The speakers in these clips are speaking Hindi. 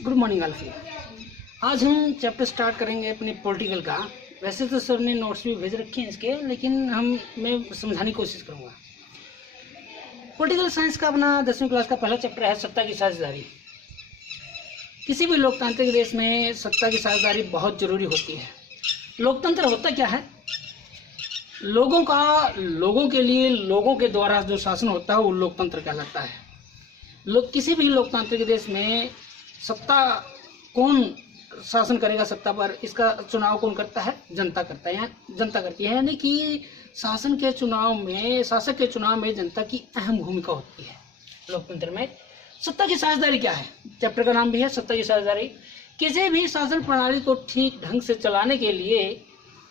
Good morning आलफी। आज हम चैप्टर स्टार्ट करेंगे अपने पॉलिटिकल का। वैसे तो सर ने नोट्स भी भेज रखे हैं इसके, लेकिन मैं समझाने की कोशिश करूँगा। पॉलिटिकल साइंस का अपना 10वीं क्लास का पहला चैप्टर है सत्ता की साझेदारी। किसी भी लोकतांत्रिक देश में सत्ता की साझेदारी बहुत जरूरी होती है। लोकतंत्र होता क्या है? लोगों के लिए लोगों के द्वारा जो शासन होता है वो लोकतंत्र कहलाता है। किसी भी लोकतांत्रिक देश में सत्ता कौन शासन करेगा सत्ता पर, इसका चुनाव कौन करता है? जनता करता है, जनता करती है। यानी कि शासक के चुनाव में जनता की अहम भूमिका होती है। लोकतंत्र में सत्ता की साझेदारी क्या है? चैप्टर का नाम भी है सत्ता की साझेदारी। किसी भी शासन प्रणाली को ठीक ढंग से चलाने के लिए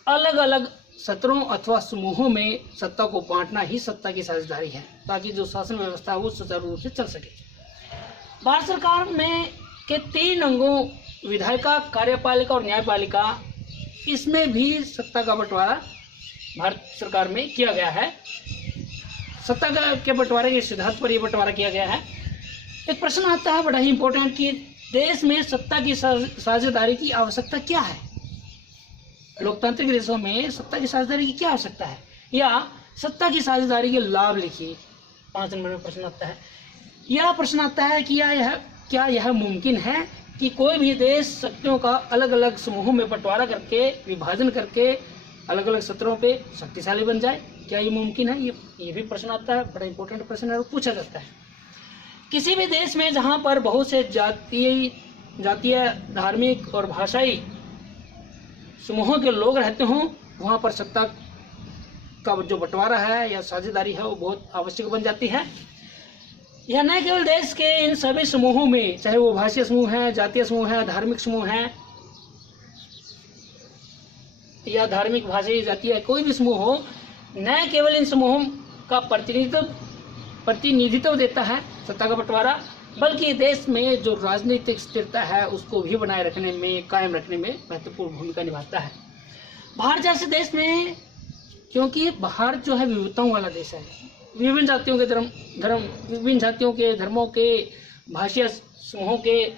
अलग अलग सत्रों अथवा समूहों में सत्ता को बांटना ही सत्ता की साझेदारी है, ताकि जो शासन व्यवस्था है वो सुचारू रूप से चल सके। भारत सरकार में के 3 अंगों विधायिका, कार्यपालिका और न्यायपालिका, इसमें भी सत्ता का बंटवारा भारत सरकार में किया गया है। सत्ता के बंटवारे के सिद्धांत पर यह बंटवारा किया गया है। एक प्रश्न आता है बड़ा ही इंपॉर्टेंट कि देश में सत्ता की साझेदारी की आवश्यकता क्या है? लोकतांत्रिक देशों में सत्ता की साझेदारी की क्या आवश्यकता है, या सत्ता की साझेदारी के लाभ लिखिए। 5 नंबर में प्रश्न आता है। यह प्रश्न आता है कि क्या यह मुमकिन है कि कोई भी देश शक्तियों का अलग अलग समूहों में बंटवारा करके, विभाजन करके अलग अलग सत्रों पे शक्तिशाली बन जाए? क्या ये मुमकिन है? ये भी प्रश्न आता है, बड़ा इंपॉर्टेंट प्रश्न है और पूछा जाता है। किसी भी देश में जहाँ पर बहुत से जातीय, धार्मिक और भाषाई समूहों के लोग रहते हों, वहाँ पर सत्ता का जो बंटवारा है या साझेदारी है वो बहुत आवश्यक बन जाती है। यह न केवल देश के इन सभी समूहों में, चाहे वो भाषीय समूह है, जातीय समूह है, धार्मिक समूह है, या धार्मिक, भाषाई, जातीय कोई भी समूह हो, न केवल इन समूहों का प्रतिनिधित्व देता है सत्ता का बंटवारा, बल्कि देश में जो राजनीतिक स्थिरता है उसको भी बनाए रखने में, कायम रखने में महत्वपूर्ण भूमिका निभाता है। भारत जैसे देश में, क्योंकि भारत जो है विविधताओं वाला देश है, विभिन्न जातियों के विभिन्न जातियों के धर्मों के, भाषीय समूहों के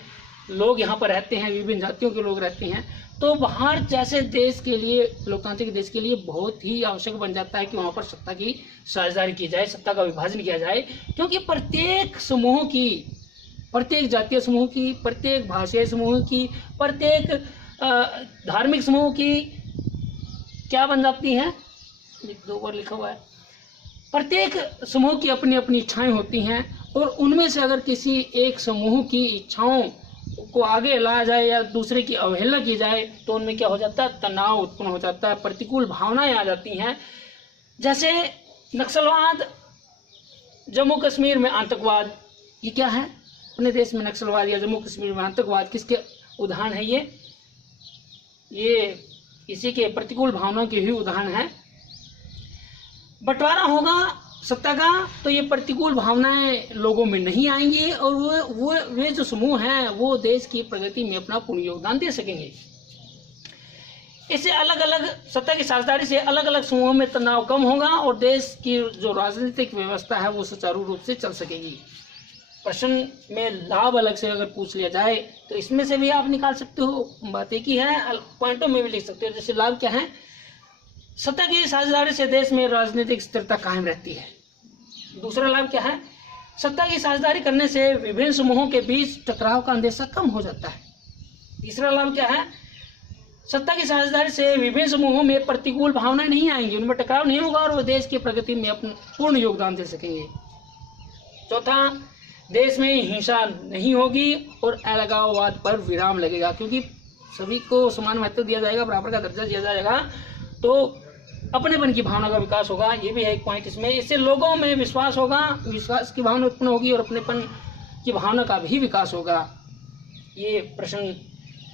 लोग यहाँ पर रहते हैं, विभिन्न जातियों के लोग रहते हैं, तो भारत जैसे देश के लिए, लोकतांत्रिक देश के लिए बहुत ही आवश्यक बन जाता है कि वहाँ पर सत्ता की साझेदारी की जाए, सत्ता का विभाजन किया जाए। क्योंकि प्रत्येक समूह की, प्रत्येक जातीय समूह की, प्रत्येक भाषाई समूह की, प्रत्येक धार्मिक समूह की क्या बन जाती हैं? 2 बार लिखा हुआ है। प्रत्येक समूह की अपनी अपनी इच्छाएं होती हैं, और उनमें से अगर किसी एक समूह की इच्छाओं को आगे लाया जाए या दूसरे की अवहेलना की जाए तो उनमें क्या हो जाता है? तनाव उत्पन्न हो जाता है, प्रतिकूल भावनाएं आ जाती हैं। जैसे नक्सलवाद, जम्मू कश्मीर में आतंकवाद, ये क्या है? अपने देश में नक्सलवाद या जम्मू कश्मीर में आतंकवाद किसके उदाहरण है? ये इसी के प्रतिकूल भावनाओं के ही उदाहरण है। बंटवारा होगा सत्ता का तो ये प्रतिकूल भावनाएं लोगों में नहीं आएंगी, और वे जो समूह हैं वो देश की प्रगति में अपना पूर्ण योगदान दे सकेंगे। इससे अलग अलग सत्ता की साझेदारी से अलग अलग समूहों में तनाव कम होगा और देश की जो राजनीतिक व्यवस्था है वो सुचारू रूप से चल सकेगी। प्रश्न में लाभ अलग से अगर पूछ लिया जाए तो इसमें से भी आप निकाल सकते हो, बात एक ही है, पॉइंटों में भी लिख सकते हो। जैसे लाभ क्या है? सत्ता की साझेदारी से देश में राजनीतिक स्थिरता कायम रहती है। दूसरा लाभ क्या है? सत्ता की साझेदारी करने से विभिन्न समूहों के बीच टकराव का अंदेशा कम हो जाता है। तीसरा लाभ क्या है? सत्ता की साझेदारी से विभिन्न समूहों में प्रतिकूल भावनाएं नहीं आएंगी, उनमें टकराव नहीं होगा और वो देश की प्रगति में अपना पूर्ण योगदान दे सकेंगे। चौथा, देश में हिंसा नहीं होगी और अलगाववाद पर विराम लगेगा, क्योंकि सभी को समान महत्व दिया जाएगा, बराबर का दर्जा दिया जाएगा, तो अपनेपन की भावना का विकास होगा। ये भी है एक पॉइंट इसमें। इससे लोगों में विश्वास होगा, विश्वास की भावना उत्पन्न होगी और अपनेपन की भावना का भी विकास होगा। ये प्रश्न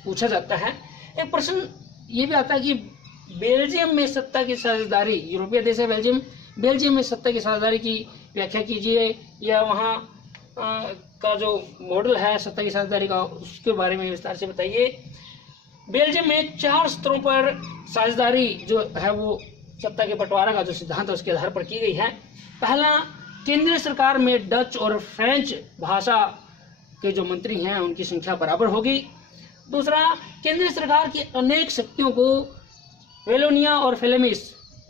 पूछा जाता है। एक प्रश्न ये भी आता है कि बेल्जियम में सत्ता की साझेदारी, यूरोपीय देश है बेल्जियम में सत्ता की साझेदारी की व्याख्या कीजिए, या वहाँ का जो मॉडल है सत्ता की साझेदारी का उसके बारे में विस्तार से बताइए। बेल्जियम में 4 स्तरों पर साझेदारी जो है वो सत्ता के बंटवारा का जो सिद्धांत है उसके आधार पर की गई है। पहला, केंद्रीय सरकार में डच और फ्रेंच भाषा के जो मंत्री हैं उनकी संख्या बराबर होगी। दूसरा, केंद्र सरकार की अनेक शक्तियों को वेलोनिया और फेलेमिस,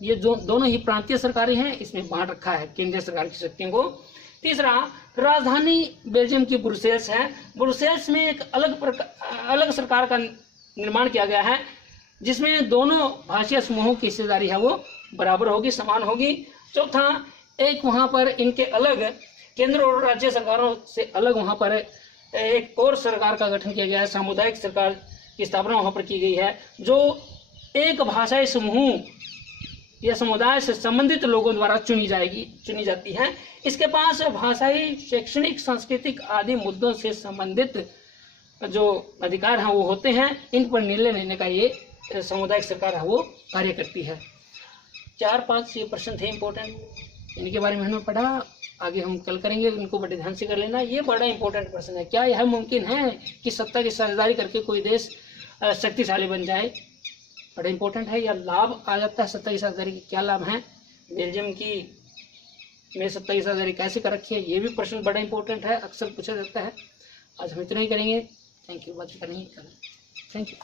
ये जो दोनों ही प्रांतीय सरकारें हैं, इसमें बांट रखा है केंद्रीय सरकार की शक्तियों को। तीसरा, राजधानी बेल्जियम की ब्रुसेल्स है। ब्रुसेल्स में एक अलग सरकार का निर्माण किया गया है, जिसमें दोनों भाषीय समूहों की हिस्सेदारी है वो बराबर होगी, समान होगी। चौथा, एक वहाँ पर इनके अलग केंद्र और राज्य सरकारों से अलग वहाँ पर एक और सरकार का गठन किया गया है, सामुदायिक सरकार की स्थापना वहाँ पर की गई है, जो एक भाषाई समूह या समुदाय से संबंधित लोगों द्वारा चुनी जाती है। इसके पास भाषाई, शैक्षणिक, सांस्कृतिक आदि मुद्दों से संबंधित जो अधिकार हैं वो होते हैं। इन पर निर्णय लेने का ये सामुदायिक सरकार है वो कार्य करती है। 4-5 ये प्रश्न थे इम्पोर्टेंट, इनके बारे में हमने पढ़ा, आगे हम कल करेंगे, इनको बड़े ध्यान से कर लेना। ये बड़ा इंपॉर्टेंट प्रश्न है, क्या यह मुमकिन है कि सत्ता की साझेदारी करके कोई देश शक्तिशाली बन जाए? बड़ा इंपॉर्टेंट है। या लाभ आ जाता है सत्ता की साझेदारी के, क्या लाभ हैं? बेल्जियम की में सत्ता की साझेदारी कैसे कर रखी है, ये भी प्रश्न बड़ा इंपॉर्टेंट है, अक्सर पूछा जाता है। आज हम इतना ही करेंगे। थैंक यू, बात करेंगे। Thank you.